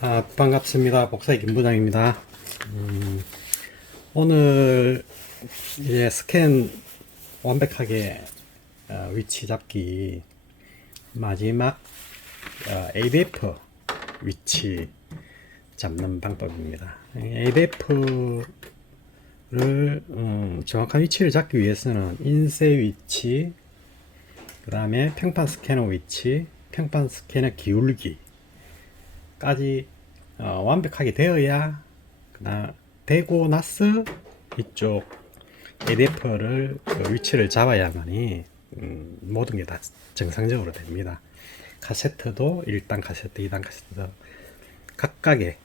반갑습니다. 복사의 김부장입니다. 오늘 이제 스캔 완벽하게 위치 잡기 마지막 ADF 위치 잡는 방법입니다. ADF를 정확한 위치를 잡기 위해서는 인쇄 위치, 그 다음에 평판 스캐너 위치, 평판 스캐너 기울기 까지 완벽하게 되어야 되고 나서 이쪽 ADF를 위치를 잡아야만이 모든 게 다 정상적으로 됩니다. 카세트도 1단 카세트, 2단 카세트 각각의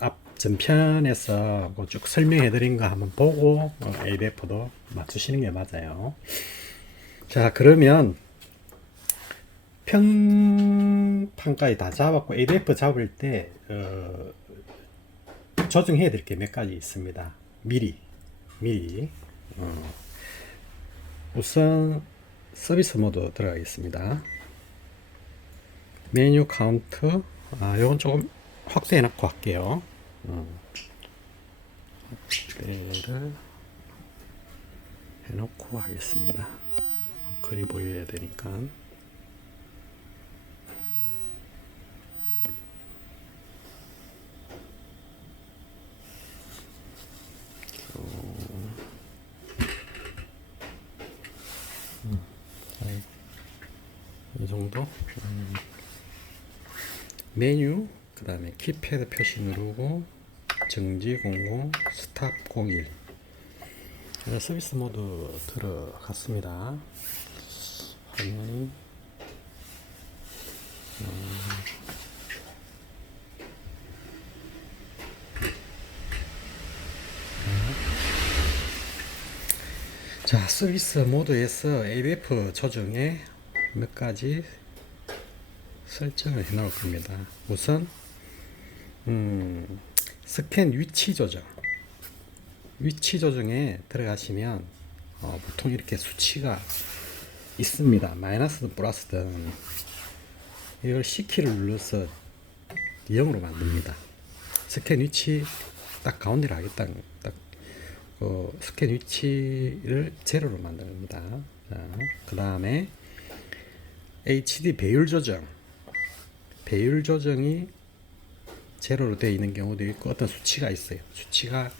앞 전편에서 쭉 설명해 드린 거 한번 보고 ADF도 맞추시는 게 맞아요. 자, 그러면 평판까지 다 잡았고 ADF 잡을 때 조정해야 될 게 몇 가지 있습니다. 미리 우선 서비스 모드 들어가겠습니다. 메뉴 카운트 요건 조금 확대해 놓고 할게요. 확대를 해놓고 하겠습니다. 글이 보여야 되니까. 이 정도. 메뉴, 그 다음에 키패드 표시 누르고 정지 00, 스탑 01. 서비스 모드 들어갔습니다. 화면이 자, 서비스 모드에서 ADF 조정에 몇 가지 설정을 해 놓을 겁니다. 우선 스캔 위치 조정에 들어가시면 보통 이렇게 수치가 있습니다. 마이너스든 플러스든 이걸 C키를 눌러서 0으로 만듭니다. 스캔 위치 딱 가운데로 하겠다. 딱 스캔 위치를 제로로 만듭니다. 그 다음에 HD 배율 조정이 제로로 되어 있는 경우도 있고 어떤 수치가 있어요. 수치가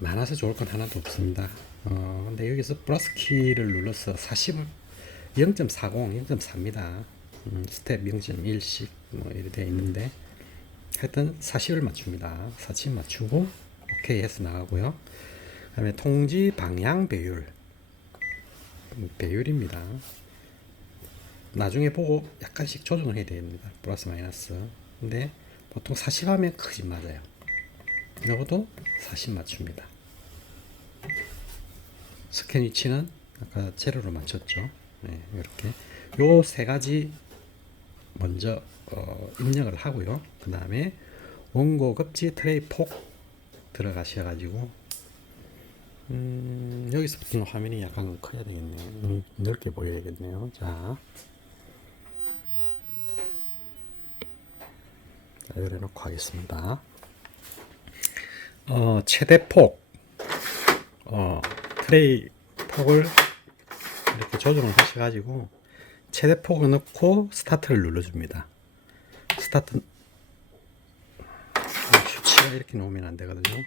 많아서 좋을 건 하나도 없습니다. 근데 여기서 플러스 키를 눌러서 40을 0.40, 0.4입니다. 스텝 0.1씩 뭐 이렇게 되어 있는데 하여튼 40을 맞춥니다. 40 맞추고 오케이 해서 나가고요. 그 다음에 통지 방향 배율입니다. 나중에 보고 약간씩 조정을 해야 됩니다. 플러스 마이너스. 근데 보통 40 하면 크게 맞아요. 이것도 40 맞춥니다. 스캔 위치는 아까 제로로 맞췄죠. 네, 이렇게 요 세 가지 먼저 입력을 하고요. 그 다음에 원고 급지 트레이 폭 들어가셔가지고 여기서부터는 화면이 약간 커야 되겠네요. 넓게 보여야겠네요. 자, 이래 놓고 하겠습니다. 최대 폭 트레이 폭을 이렇게 조정을 하셔가지고 최대 폭을 넣고 스타트를 눌러줍니다. 스타트 수치가 이렇게 놓으면 안 되거든요.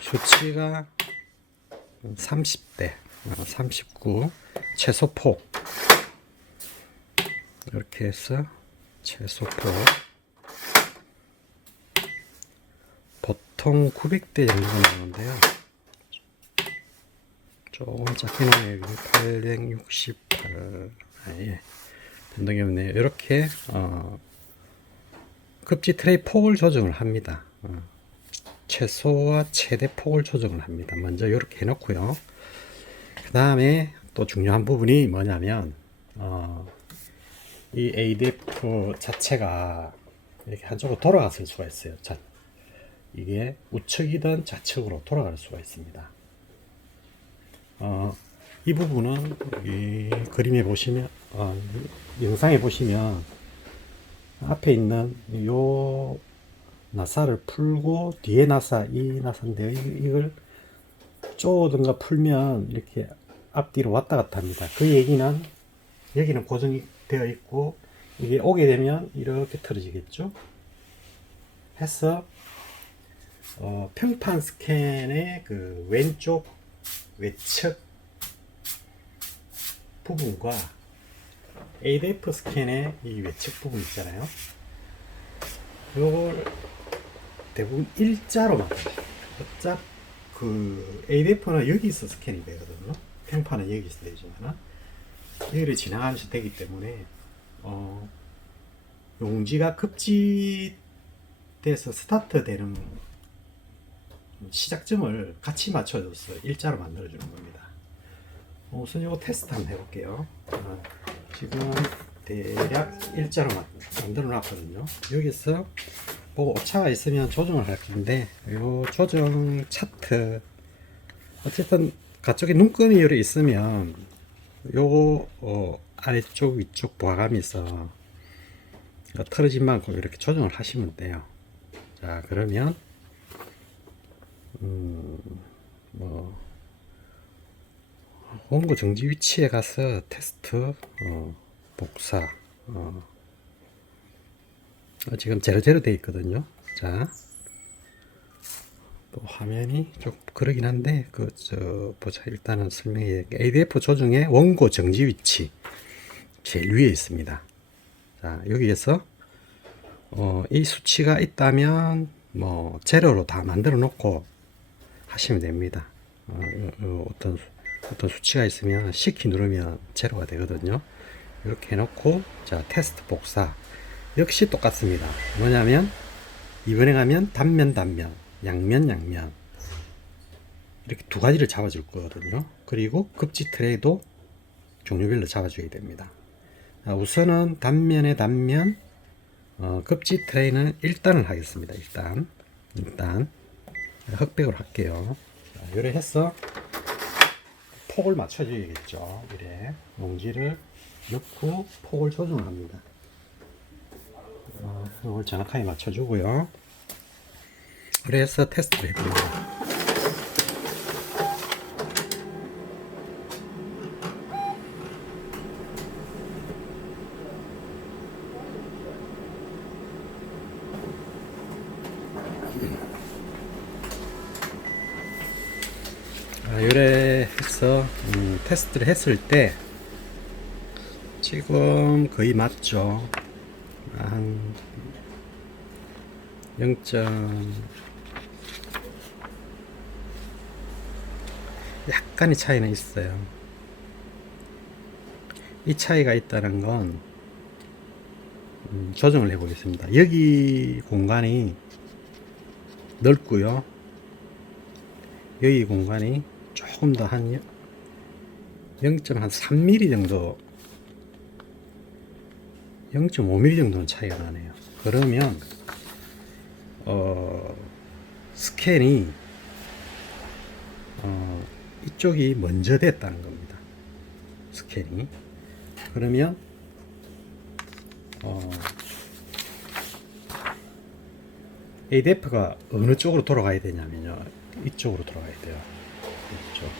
수치가 30대 39 최소폭 이렇게 해서 최소폭 보통 900대 정도가 나오는데요. 조금 작게 나와요. 868 예. 변동이 없네요. 이렇게 급지 트레이 폭을 조정을 합니다. 최소와 최대 폭을 조정을 합니다. 먼저 이렇게 해놓고요. 그 다음에 또 중요한 부분이 뭐냐면 이 ADF 자체가 이렇게 한쪽으로 돌아갔을 수가 있어요. 이게 우측이든 좌측으로 돌아갈 수가 있습니다. 이 부분은 이 그림에 보시면 영상에 보시면 앞에 있는 요 나사를 풀고 뒤에 나사 이 나사인데요. 이걸 쪼든가 풀면 이렇게 앞뒤로 왔다 갔다 합니다. 그 얘기는 여기는 고정이 되어 있고 이게 오게 되면 이렇게 틀어지겠죠. 해서 평판 스캔의 그 왼쪽 외측 부분과 ADF 스캔의 이 외측 부분 있잖아요. 요걸 대부분 일자로 만들어요. 어차피 그 ADF는 여기서 스캔이 되거든요. 평판은 여기서 되지만 여기를 지나가면서 되기 때문에 용지가 급지돼서 스타트 되는 시작점을 같이 맞춰줘서 일자로 만들어주는 겁니다. 우선 이거 테스트 한번 해볼게요. 지금 대략 일자로 만들어 놨거든요. 여기서 보고 오차가 있으면 조정을 할 건데, 요 조정 차트, 어쨌든 가쪽에 눈금이 이렇게 있으면 요거 아래쪽 위쪽 보아가면서 틀어진 만큼 이렇게 조정을 하시면 돼요. 자, 그러면 원고 정지 위치에 가서 테스트 복사 지금 제로제로 되어 있거든요. 자, 또 화면이 좀 그러긴 한데 보자. 일단은 설명해. ADF 조정의 원고 정지 위치 제일 위에 있습니다. 자, 여기에서 이 수치가 있다면 뭐 제로로 다 만들어 놓고 하시면 됩니다. 어떤 수치가 있으면 C키 누르면 제로가 되거든요. 이렇게 해놓고, 자, 테스트 복사 역시 똑같습니다. 뭐냐면 이번에 가면 단면 양면 이렇게 두 가지를 잡아줄 거거든요. 그리고 급지 트레이도 종류별로 잡아줘야 됩니다. 자, 우선은 단면에 단면 급지 트레이는 일단을 하겠습니다. 일단 흑백으로 할게요. 자, 이래 해서 폭을 맞춰줘야겠죠. 이래 용지를 넣고 폭을 조정합니다. 이걸 정확하게 맞춰주고요. 그래서 테스트를 해봅니다. 이래 해서 테스트를 했을 때 지금 거의 맞죠. 한 0. 약간의 차이는 있어요. 이 차이가 있다는 건 조정을 해 보겠습니다. 여기 공간이 넓고요. 여기 공간이 조금 더 한 0.3mm 정도, 0.5mm 정도는 차이가 나네요. 그러면 스캔이 이쪽이 먼저 됐다는 겁니다. 스캔이. 그러면 ADF가 어느 쪽으로 돌아가야 되냐면요, 이쪽으로 돌아가야 돼요. 이쪽.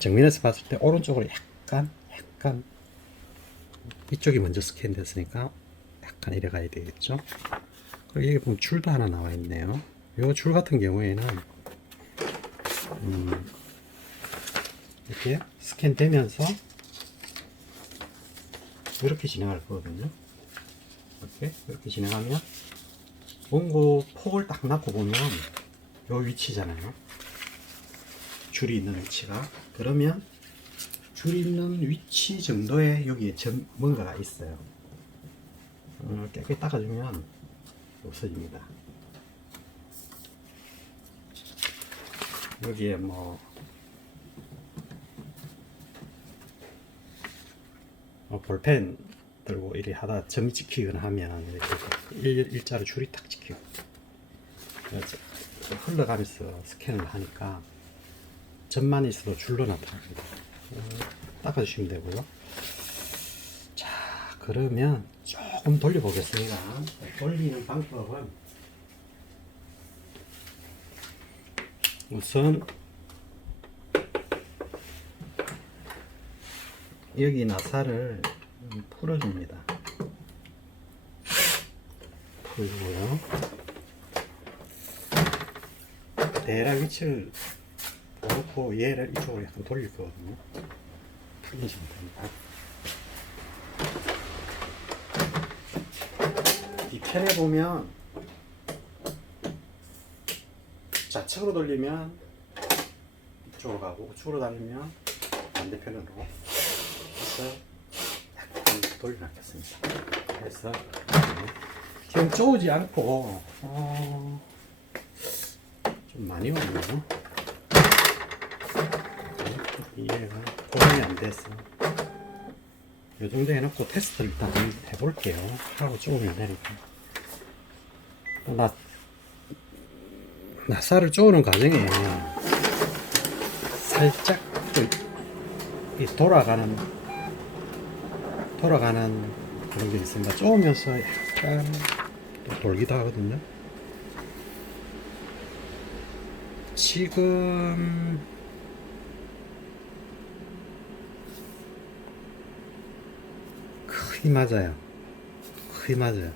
정면에서 봤을 때 오른쪽으로 약간 이쪽이 먼저 스캔 됐으니까 약간 이래 가야 되겠죠. 그리고 여기 보면 줄도 하나 나와 있네요. 이 줄 같은 경우에는 이렇게 스캔 되면서 이렇게 진행할 거거든요. 이렇게 진행하면 원고 폭을 딱 놔고 보면 요 위치잖아요. 줄이 있는 위치가. 그러면 줄 있는 위치 정도에 여기에 뭔가가 있어요. 깨끗이 닦아주면 없어집니다. 여기에 볼펜 들고 이리 하다 점 찍히거나 하면 이렇게 일자로 줄이 딱 찍히고 흘러가면서 스캔을 하니까 점만 있어도 줄로 나타납니다. 닦아주시면 되고요. 자, 그러면 조금 돌려보겠습니다. 돌리는 방법은 우선 여기 나사를 풀어줍니다. 풀고요. 대략 위치를 놓고 얘를 이쪽으로 약간 돌릴 거거든요. 풀리시면 됩니다. 뒤편에 보면 좌측으로 돌리면 이쪽으로 가고 우측으로 달리면 반대편으로 해서 약간 돌려놨겠습니다. 그래서 지금 쪼우지 않고 좀 많이 왔네요. 이해가 고정이 안 돼서 이 정도 해놓고 테스트를 일단 해볼게요. 하고 쪼우면 되니까. 나사를 쪼우는 과정에 살짝 이 돌아가는 그런 게 있습니다. 쪼으면서 약간 또 돌기도 하거든요. 지금 거의 맞아요. 거의 맞아요.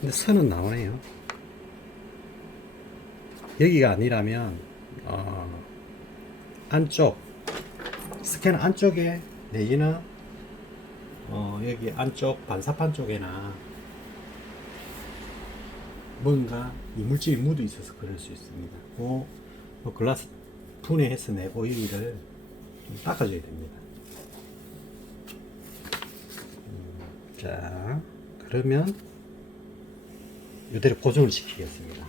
근데 선은 나오네요. 여기가 아니라면 안쪽 스캐너 안쪽에 내지는 여기 안쪽 반사판 쪽에나 뭔가 이물질이 묻어 있어서 그럴 수 있습니다. 글라스 분해해서 내고 여기를 좀 닦아줘야 됩니다. 자, 그러면 이대로 고정을 시키겠습니다.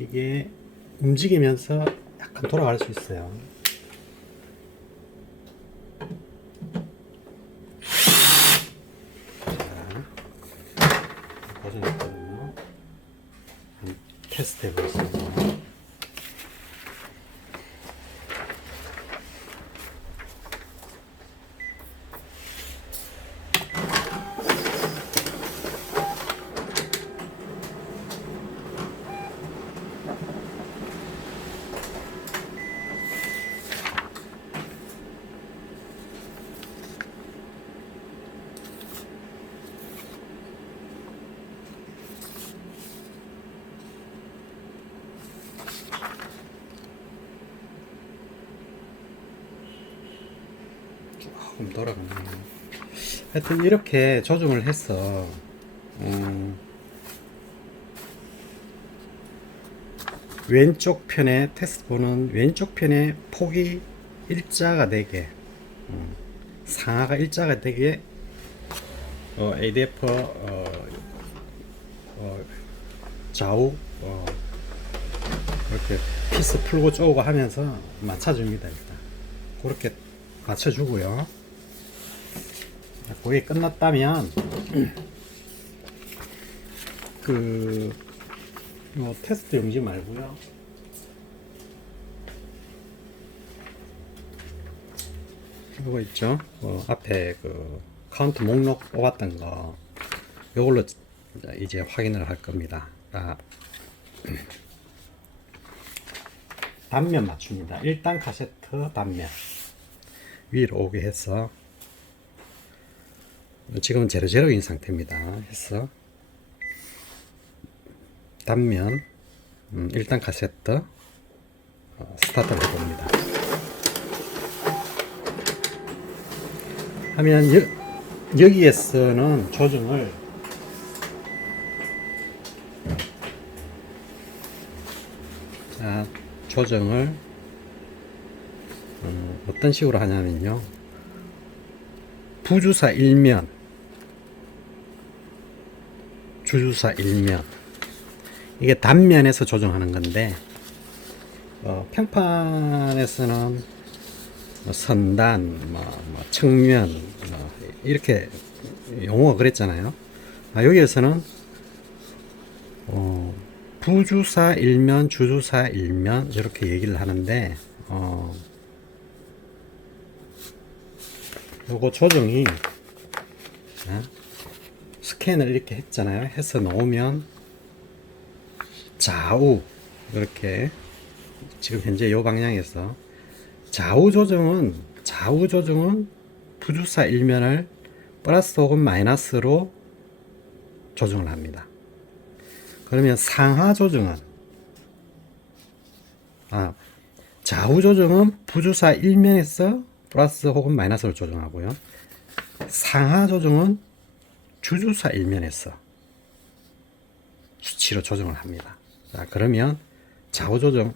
이게 움직이면서 약간 돌아갈 수 있어요. 자, 고정했거든요. 테스트 해보겠습니다. 조금 돌아가네요. 하여튼 이렇게 조정을 해서 왼쪽 편에 테스트 보는 왼쪽 편에 폭이 일자가 되게 상하가 일자가 되게 ADF 좌우 이렇게 피스 풀고 쪼고 하면서 맞춰줍니다. 일단 그렇게 맞춰주고요. 그게 끝났다면 테스트 용지 말고요. 이거 있죠? 앞에 카운트 목록 뽑았던 거 이걸로 이제 확인을 할 겁니다. 단면 맞춥니다. 1단 카세트 단면 위로 오게 해서 지금은 00인 상태입니다. 해서 단면 1단 카세트 스타트를 해봅니다. 하면 여기에서는 조정을 어떤 식으로 하냐면요, 부주사 1면 주주사 1면 이게 단면에서 조정하는 건데 평판에서는 선단, 측면 이렇게 용어가 그랬잖아요. 여기에서는 부주사 일면, 주주사 일면 이렇게 얘기를 하는데 요거 조정이 스캔을 이렇게 했잖아요. 해서 놓으면 좌우 이렇게 지금 현재 요 방향에서 좌우 조정은 부주사 일면을 플러스 혹은 마이너스로 조정을 합니다. 그러면 상하 조정은 좌우 조정은 부주사 일면에서 플러스 혹은 마이너스로 조정하고요. 상하 조정은 주주사 일면에서 수치로 조정을 합니다. 자, 그러면 좌우 조정,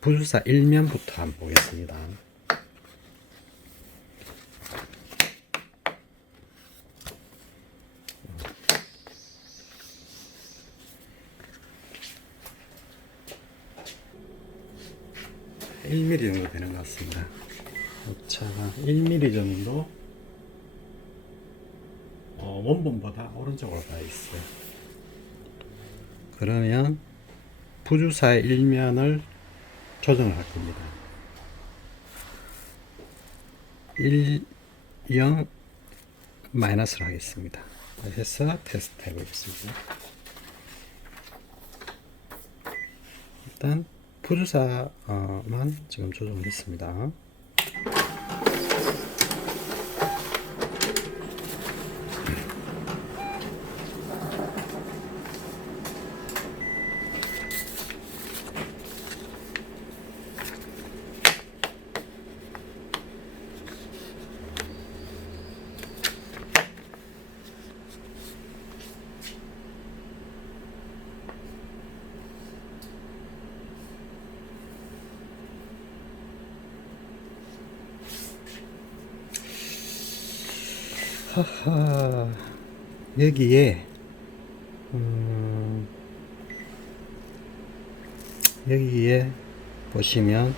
부주사 일면부터 한번 보겠습니다. (1mm) 정도 되는 것 같습니다. 오차가 (1mm) 정도 원본보다 오른쪽으로 가 있어요. 그러면 부주사의 일면을 조정을 할 겁니다. 1, 0 마이너스로 하겠습니다. 해서 테스트 해보겠습니다. 일단 부주사만 지금 조정을 했습니다. 하하, 여기에 여기에 보시면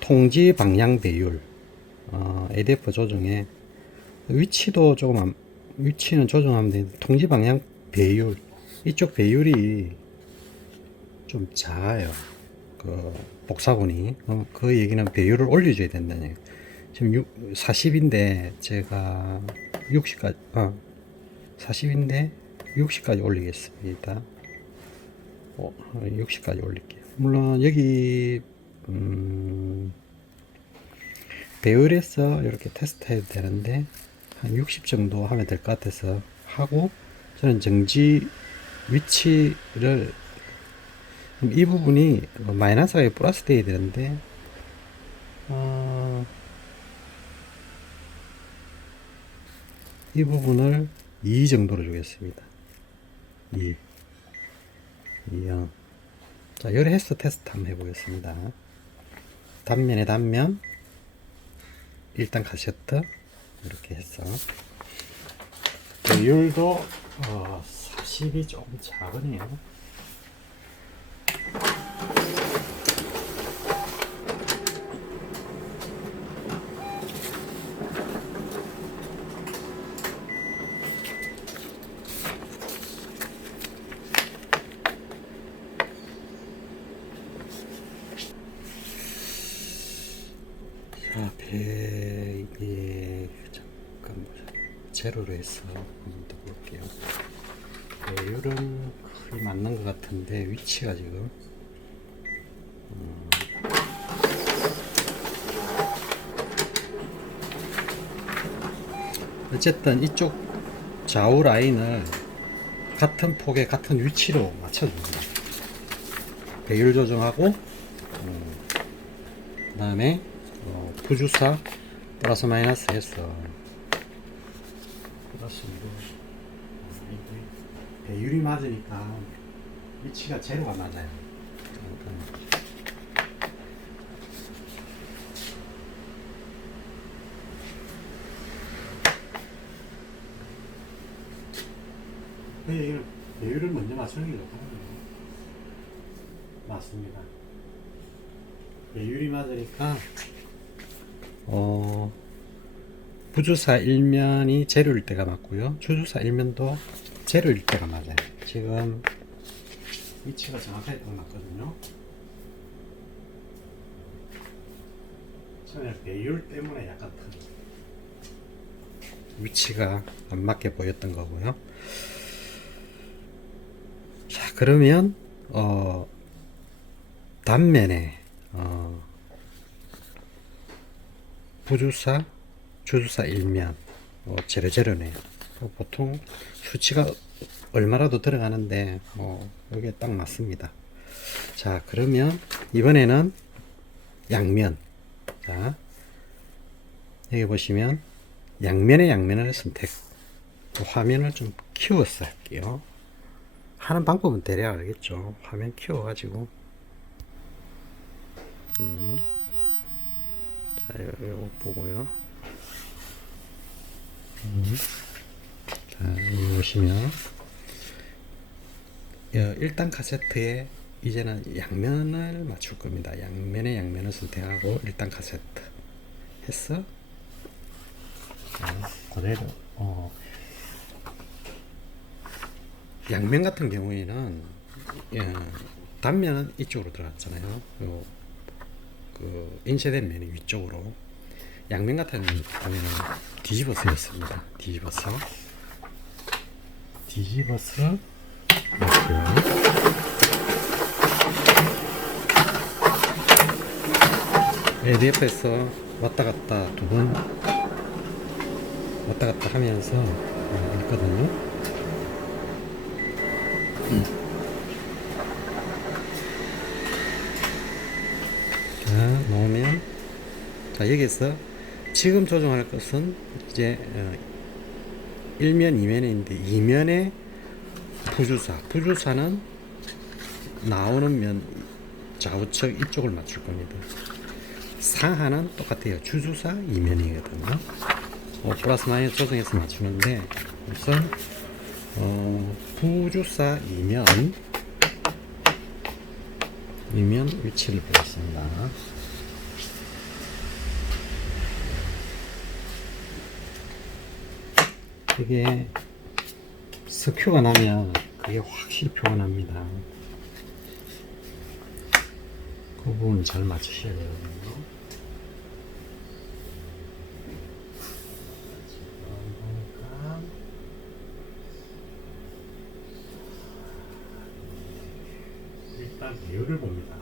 통지 방향 배율 ADF 조정에 위치도 위치는 조정하면 되는데 통지 방향 배율 이쪽 배율이 좀 작아요. 그 복사본이 그 얘기는 배율을 올려줘야 된다는 얘기예요. 지금 40인데 제가 60까지 40인데 60까지 올리겠습니다. 60까지 올릴게요. 물론 여기 배율에서 이렇게 테스트 해도 되는데 한 60 정도 하면 될 것 같아서 하고, 저는 정지 위치를 이 부분이 마이너스가 플러스 돼야 되는데 이 부분을 2 정도로 주겠습니다. 2, 0. 자, 열해서 테스트 한번 해보겠습니다. 단면에 단면, 일단 카세트 이렇게 해서 배율도 40이 조금 작으네요. 자, 이게 잠깐 제로로 해서 한번 더 볼게요. 배율은 거의 맞는 것 같은데 위치가 지금 어쨌든 이쪽 좌우 라인을 같은 폭에 같은 위치로 맞춰줍니다. 배율 조정하고 그 다음에 부주사 플러스 마이너스 해서 플러스로 배율이 맞으니까 위치가 제로가 맞아요. 배율을 먼저 맞추는 게 좋거든요. 맞습니다. 배율이 맞으니까 부주사 일면이 제로일 때가 맞고요. 주주사 일면도 제로 일자가 맞아요. 지금 위치가 정확하게 딱 맞거든요. 처음에 배율 때문에 약간 위치가 안 맞게 보였던 거고요. 자, 그러면 단면에 부주사, 주주사 일면 제로제로네요. 보통 수치가 얼마라도 들어가는데 여기에 딱 맞습니다. 자, 그러면 이번에는 양면. 자, 여기 보시면 양면을 선택. 화면을 좀 키워서 할게요. 하는 방법은 대략 알겠죠. 화면 키워가지고 자, 이거 보고요. 자, 여기 보시면 1단 카세트에 이제는 양면을 맞출 겁니다. 양면을 선택하고 1단 카세트 해서 그대로 양면 같은 경우에는 단면은 이쪽으로 들어갔잖아요. 그 인쇄된 면이 위쪽으로. 양면 같은 경우에는 뒤집어서 했습니다. 뒤집어서 이렇게요. ADF에서 왔다 갔다 두 번 왔다 갔다 하면서 있거든요. 자, 놓으면 자, 여기서 지금 조정할 것은 이제 1면, 2면인데 2면의 부주사는 나오는 면 좌우측 이쪽을 맞출 겁니다. 상하는 똑같아요. 주주사 2면이거든요. 플러스 마이너스 조정해서 맞추는데 우선 부주사 2면 위치를 보겠습니다. 이게 스큐가 나면 그게 확실히 표가 납니다. 그 부분 잘 맞추셔야 되거든요. 일단 배율을 봅니다.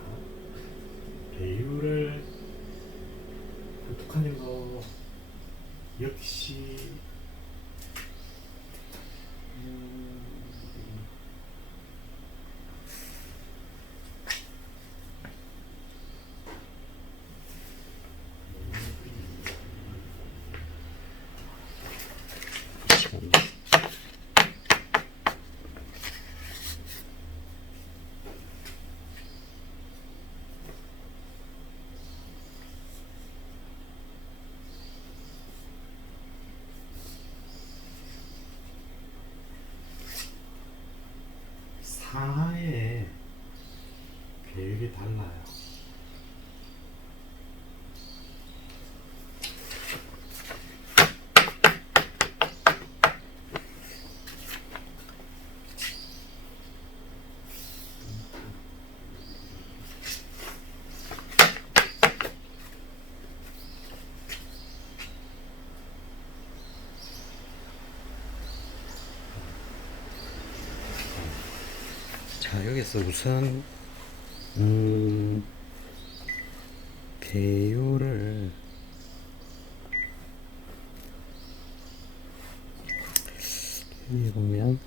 배율을 한 2칸 정도 역시 상하의 배율이 달라요. 자, 여기서 우선 배율을 여기 보면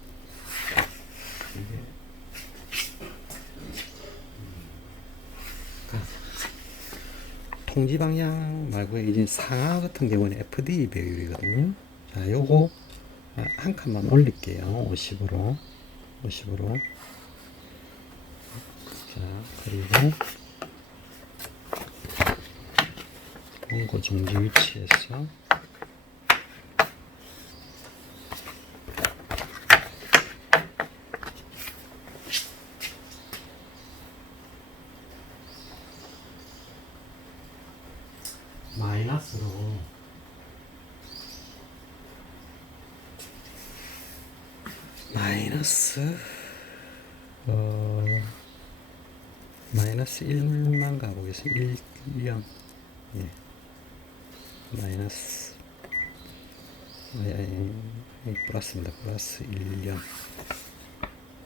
통지 방향 말고 이제 상하 같은 경우는 FD 배율이거든요. 자, 요거 한 칸만 올릴게요. 50으로. 자, 그리고 원고 정지 위치에서 마이너스 마이너스 1만 가보겠습니다. 1영. 예. 마이너스 플러스입니다. 플러스 1영.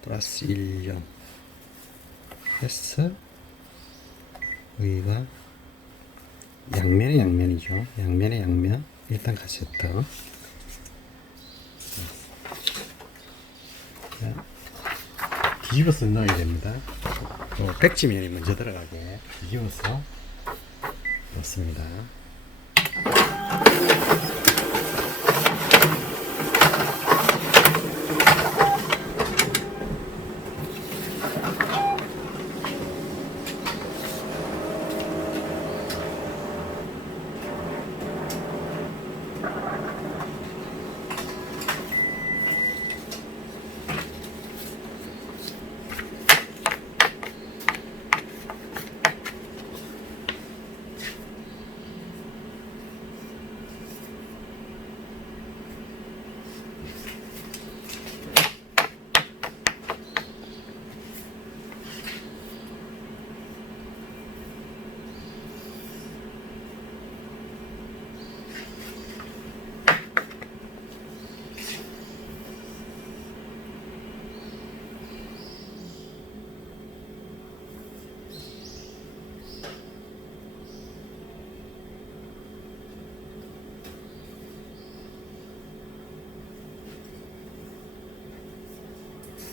플러스 1영 해서 여기가 양면의 양면이죠. 양면의 양면. 일단 카세트 뒤집어서 넣어야 됩니다. 백지면이 먼저 들어가게 뒤집어서 넣습니다.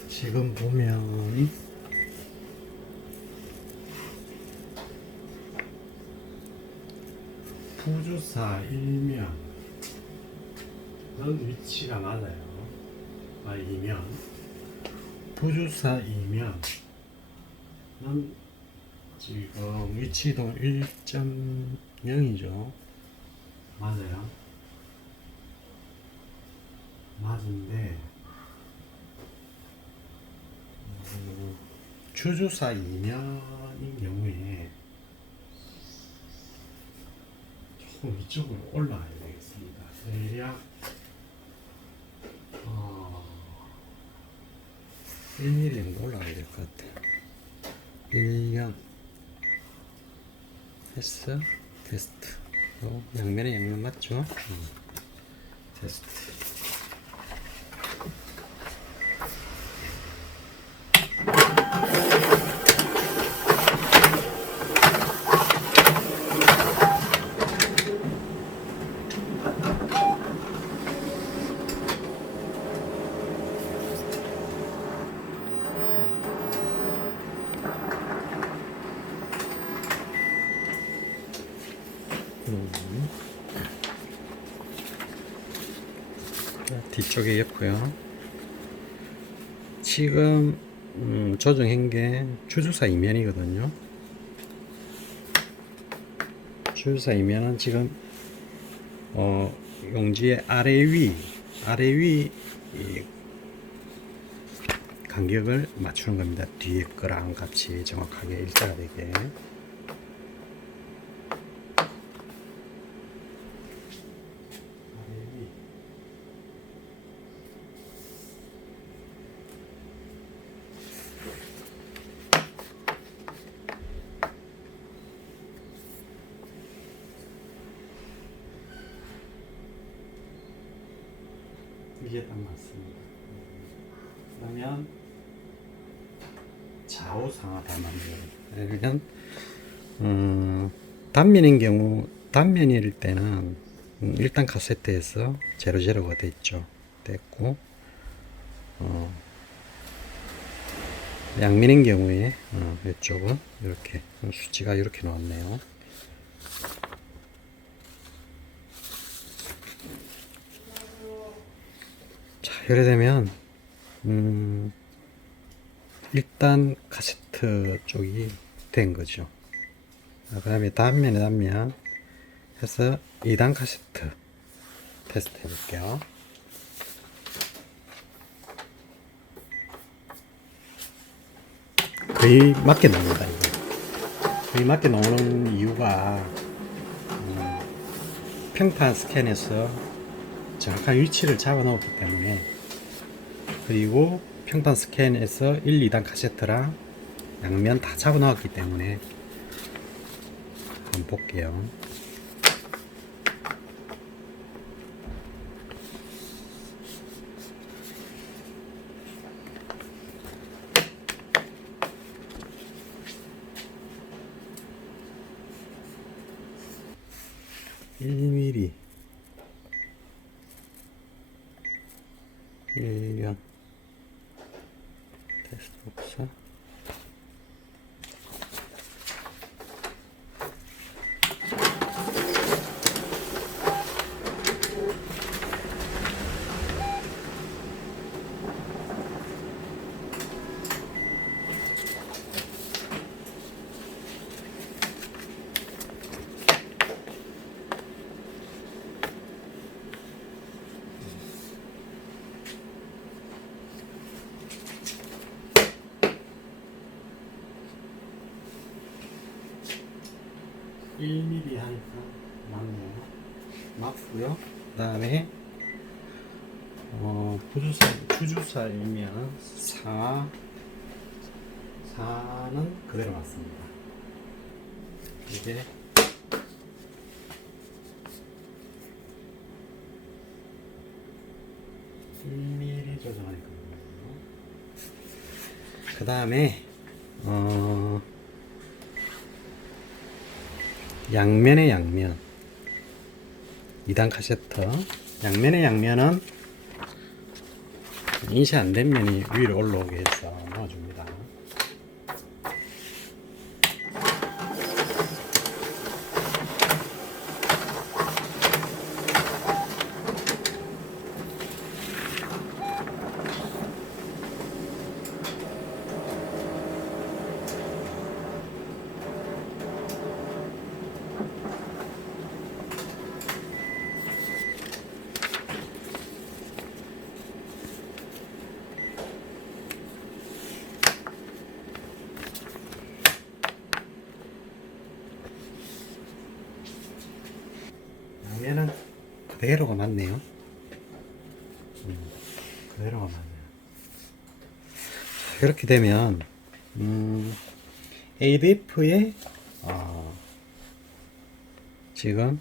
지금 보면 부주사 일면은 위치가 맞아요. 이면 부주사 이면은 지금 위치도 1.0이죠. 맞아요. 맞은데 주주사 이면인 경우에 조금 위쪽으로 올라가야 되겠습니다. 대략 1mm 정도 올라가야 될 것 같아요. 1년 했어. 테스트. 양면에 양면 맞죠? 테스트. 뒤쪽에 였고요. 지금 조정한 게 주주사 이면이거든요. 주주사 이면은 지금 용지의 아래 위 간격을 맞추는 겁니다. 뒤에 거랑 같이 정확하게 일자가 되게. 이게 딱 맞습니다. 그러면 좌우상하 다 맞네요. 그러면 단면일 때는 일단 카세트에서 00가 됐고 양면인 경우에 이쪽은 이렇게 수치가 이렇게 나왔네요. 자, 이래 되면 일단 카세트 쪽이 된 거죠. 그 다음에 단면 해서 2단 카세트 테스트 해볼게요. 거의 맞게 나옵니다. 이거 거의 맞게 나오는 이유가 평판 스캔에서 정확한 위치를 잡아 놓았기 때문에 그리고 평판 스캔에서 1, 2단 카세트랑 양면 다 잡아넣었기 때문에 한번 볼게요. (1mm) 1년 테스트 복사. (1mm) 하니까 맞네요. 맞고요. 그 다음에 주주사이면 4는 그대로 맞습니다. 이게 (1mm) 조정할 거고요. 그 다음에 양면의 양면 2단 카세터. 양면의 양면은 인쇄 안 된 면이 위로 올라오게 해서 넣어줍니다. 양면은 그대로가 맞네요. 그대로가 맞네요. 그렇게 되면 ADF의 지금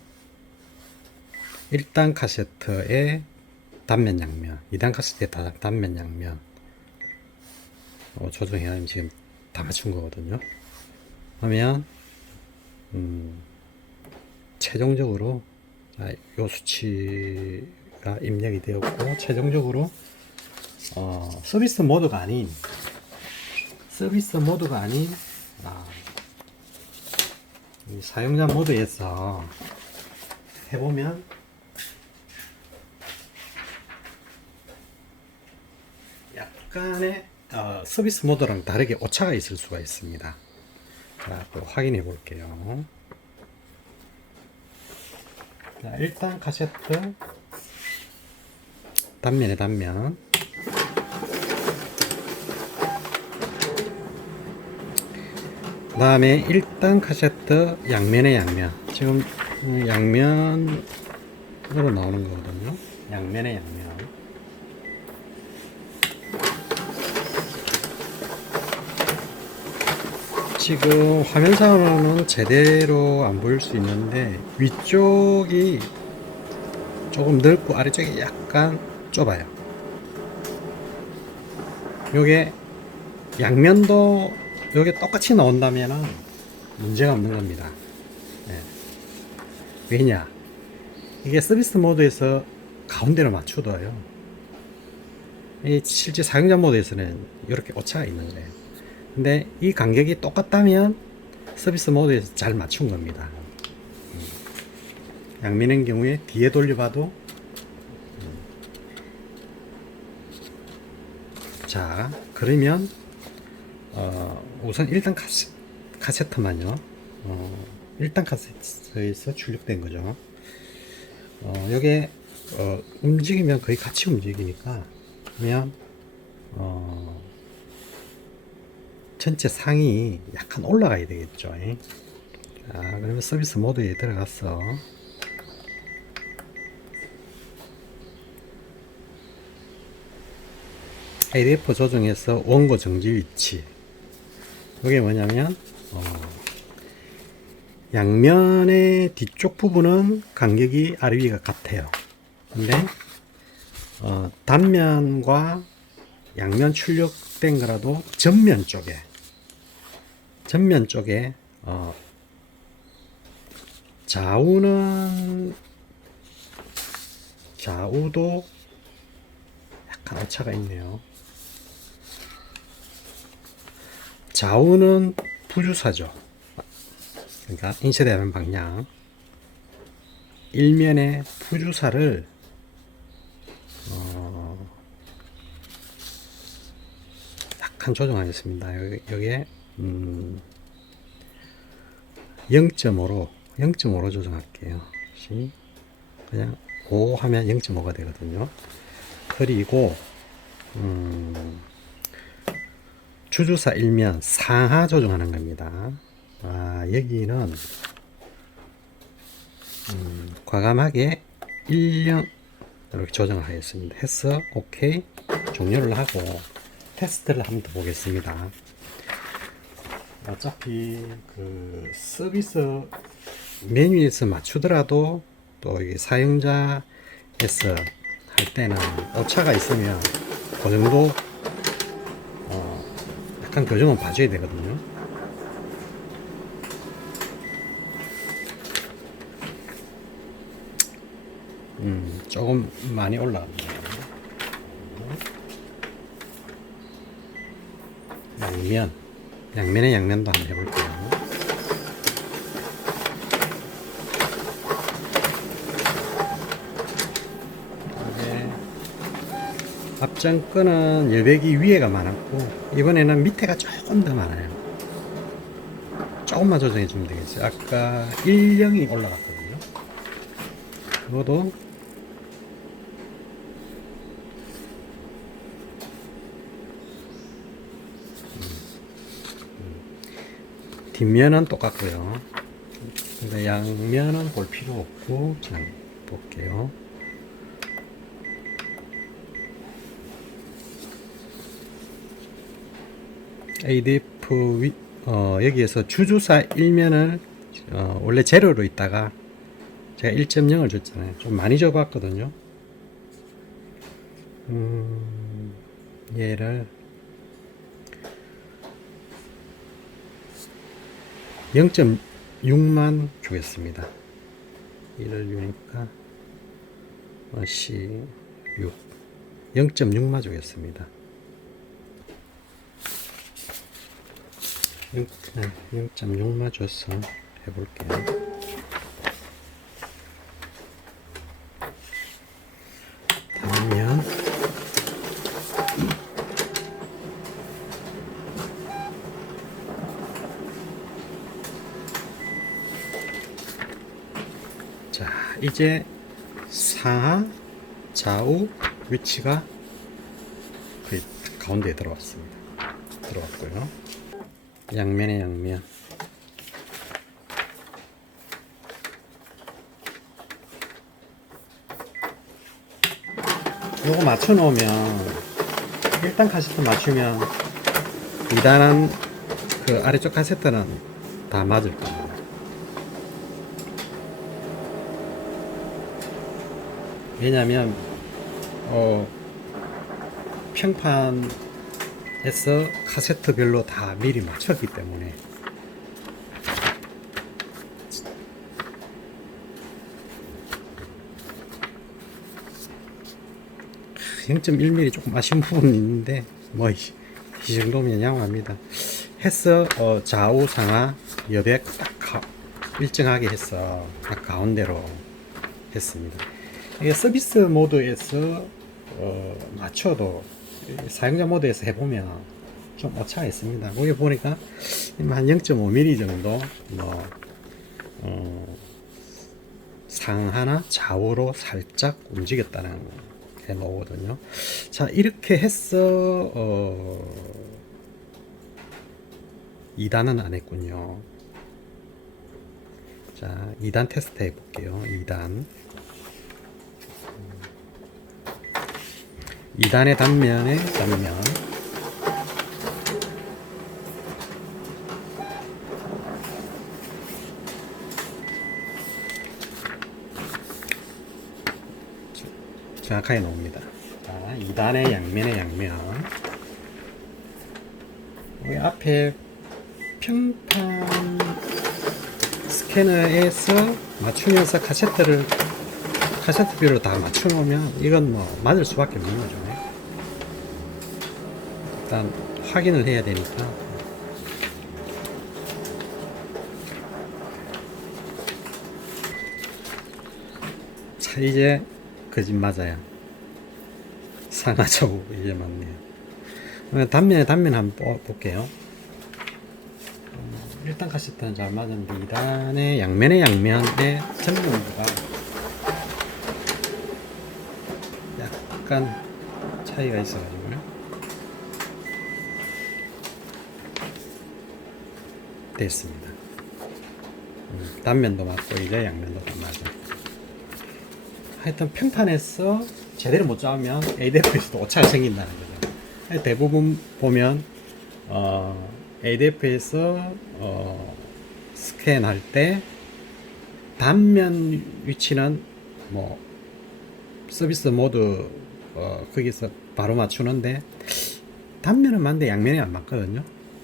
1단 카세트의 단면 양면, 2단 카세트의 단면 양면 조정해야 지금 다 맞춘 거거든요. 그러면 최종적으로 요 수치가 입력이 되었고, 최종적으로 서비스 모드가 아닌 이 사용자 모드에서 해보면 약간의 서비스 모드랑 다르게 오차가 있을 수가 있습니다. 자, 또 확인해 볼게요. 자, 일단 카세트 단면에 단면, 그 다음에 1단 카세트 양면의 양면. 지금 양면으로 나오는 거거든요. 양면의 양면. 지금 화면상으로는 제대로 안 보일 수 있는데 위쪽이 조금 넓고 아래쪽이 약간 좁아요. 요게 양면도 요게 똑같이 나온다면 문제가 없는 겁니다. 네. 왜냐, 이게 서비스 모드에서 가운데로 맞추어요. 실제 사용자 모드에서는 이렇게 오차가 있는 거예요. 근데 이 간격이 똑같다면 서비스 모드에서 잘 맞춘 겁니다. 양면의 경우에 뒤에 돌려봐도 자, 그러면 우선 1단 카세트만요. 1단 카세트에서 출력된 거죠. 요게 움직이면 거의 같이 움직이니까, 그러면 전체 상이 약간 올라가야 되겠죠. 그러면 서비스 모드에 들어가서 ADF 조정에서 원고 정지 위치. 이게 뭐냐면 양면의 뒤쪽 부분은 간격이 아래 위가 같아요. 근데 단면과 양면 출력된 거라도 전면 쪽에 좌우도 약간 오차가 있네요. 좌우는 부주사죠. 그러니까 인쇄되는 방향. 일면의 부주사를 약간 조정하겠습니다. 여기에 0.5로 조정할게요. 그냥 5 하면 0.5가 되거든요. 그리고 주주사 일면 상하 조정하는 겁니다. 여기는 과감하게 1령 이렇게 조정을 하겠습니다. 해서 OK 종료를 하고 테스트를 한번 더 보겠습니다. 어차피 그 서비스 메뉴에서 맞추더라도 또 이게 사용자에서 할 때는 오차가 있으면 그 정도 약간 교정은 봐줘야 되거든요. 조금 많이 올라갑니다. 양면의 양면도 한번 해볼게요. 앞장 끈은 여백이 위에가 많았고 이번에는 밑에가 조금 더 많아요. 조금만 조정해 주면 되겠어요. 아까 1령이 올라갔거든요. 그것도 뒷면은 똑같고요. 근데 양면은 볼 필요 없고 그냥 볼게요. ADF 여기에서 주주사 일면을 원래 제로로 있다가 제가 1.0을 줬잖아요. 좀 많이 줘봤거든요. 얘를 0.6만 주겠습니다. 1을 6니까 6 0.6만 주겠습니다. 0.6만 줘서 해볼게요. 다음면 자, 이제 상하 좌우 위치가 그 가운데에 들어왔습니다. 들어왔고요. 양면의 양면. 요거 맞춰 놓으면 1단 카세트 맞추면 2단 그 아래쪽 카세트는 다 맞을 겁니다. 왜냐면 평판에서 카세트별로 다 미리 맞췄기 때문에 0.1mm 조금 아쉬운 부분이 있는데 뭐 이 정도면 양호합니다. 해서 좌우 상하 여백 딱 일정하게 해서 딱 가운데로 했습니다. 이게 서비스 모드에서 맞춰도 사용자 모드에서 해보면 좀 오차가 있습니다. 거기 보니까 한 0.5mm 정도 상하나 좌우로 살짝 움직였다는 게 나오거든요. 자, 이렇게 해서 2단은 안 했군요. 자, 2단 테스트 해볼게요. 2단 2단의 단면에 단면. 정확하게 나옵니다. 자, 2단의 양면의 양면. 여기 앞에 평판 스캐너에서 맞추면서 카세트 뷰로 다 맞춰놓으면 이건 뭐 맞을 수밖에 없는 거죠. 일단 확인을 해야 되니까. 자, 이제 거짓 맞아요. 상하죠. 이제 맞네요. 단면 한번 볼게요. 일단 카세트는 잘 맞았는데 2단의 양면의 양면의 전면부가 약간 차이가 있어가지고요. 됐습니다. 단면도 맞고 이제 양면도 다 맞아요. 하여튼 평판에서 제대로 못 잡으면 ADF에서도 오차가 생긴다는 거죠. 대부분 보면 ADF에서 스캔할 때 단면 위치는 뭐 서비스 모드 거기서 바로 맞추는데 단면은 맞는데 양면이 안 맞거든요.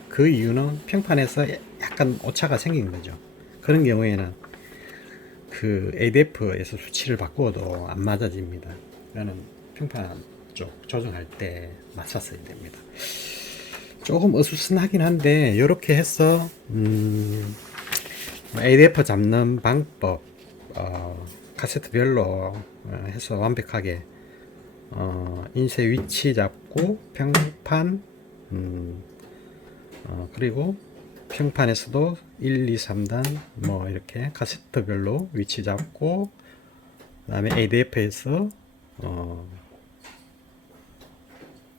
그 이유는 평판에서 약간 오차가 생긴 거죠. 그런 경우에는 그 ADF에서 수치를 바꾸어도 안 맞아집니다. 이거는 평판 쪽 조정할 때 맞췄어야 됩니다. 조금 어수선하긴 한데 이렇게 해서 ADF 잡는 방법 카세트별로 해서 완벽하게 인쇄 위치 잡고 평판 그리고 평판에서도 1, 2, 3단 뭐 이렇게 카세트별로 위치 잡고 그 다음에 ADF에서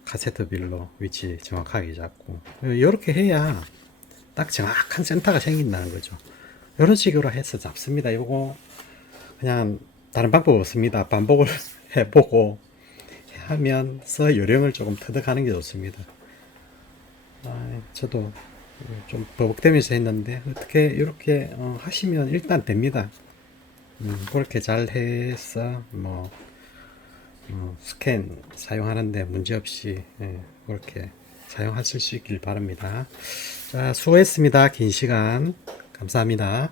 카세트별로 위치 정확하게 잡고 이렇게 해야 딱 정확한 센터가 생긴다는 거죠. 이런 식으로 해서 잡습니다. 이거 그냥 다른 방법 없습니다. 반복을 해보고 하면서 요령을 조금 터득하는 게 좋습니다. 저도 좀 버벅대면서 했는데 어떻게 이렇게 하시면 일단 됩니다. 그렇게 잘 해서 뭐 스캔 사용하는데 문제없이 그렇게 사용하실 수 있길 바랍니다. 자, 수고했습니다. 긴 시간 감사합니다.